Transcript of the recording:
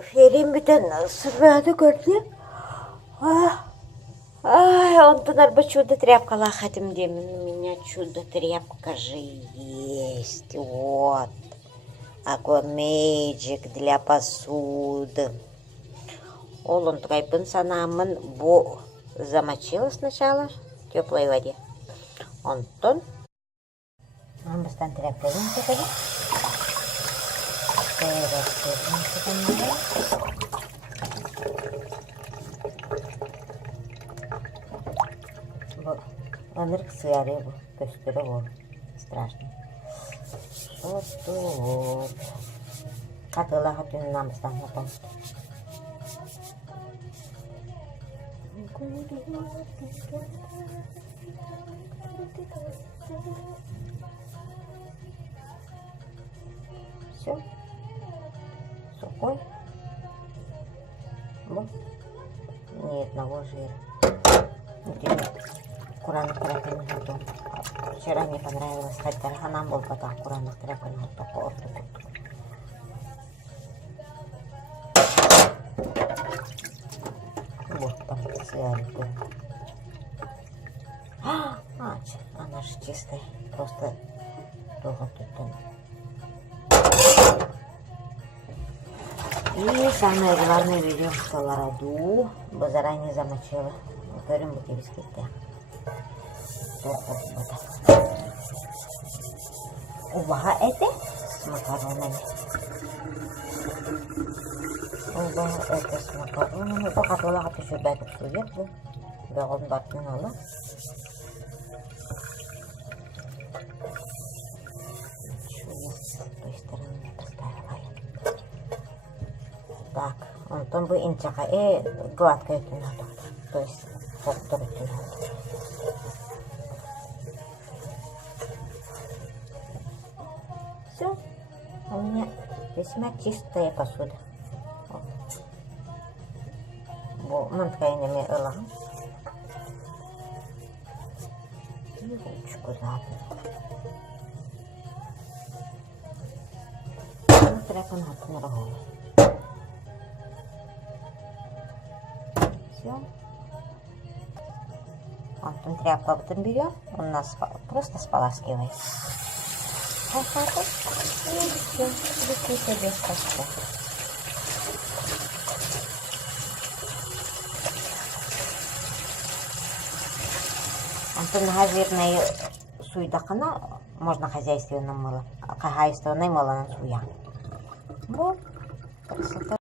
Ferin bütün sırrını gördü. Он понарба чудо тряпка лахатым демон. У меня чудо тряпка же есть. Вот. Аквамейджик для посуды. Он трайпын санамын бо замочила сначала в теплой воде. Он тон. Он бастан тряпка вынесет. Анырк сыяры bu. Көстері бұл. Страшно. Что-то вот. Қатыла қатыны намыстан атам. Все. Сухой. Вот. Ни одного жира. Аккуратно тряпками готов. Вчера мне понравилось, хоть тарханам был потом аккуратно тряпками готов. Вот там сыарик. Она же чистая. Просто долго тут. И самое главное, берем сковороду, бо заранее замочила. Готовим бутыльский тя. Увага, это с макаронами. Увага, это с макаронами. Пока тулага еще дать сверху. Да он батнала. С той стороны поставила. Так, он там бы инчака, гладко это надо. То есть, повторить надо. Все, у меня весьма чистая посуда. Манткайными ылам. И ручку заодно. Тряпан на рогу. Все. Вот там тряпку потом берем, он нас просто споласкивает. Вот так вот. И все, выключите без костя. Антон газирной суйдакана можно хозяйственным мылом, а хозяйственной мылом суя. Вот, красота.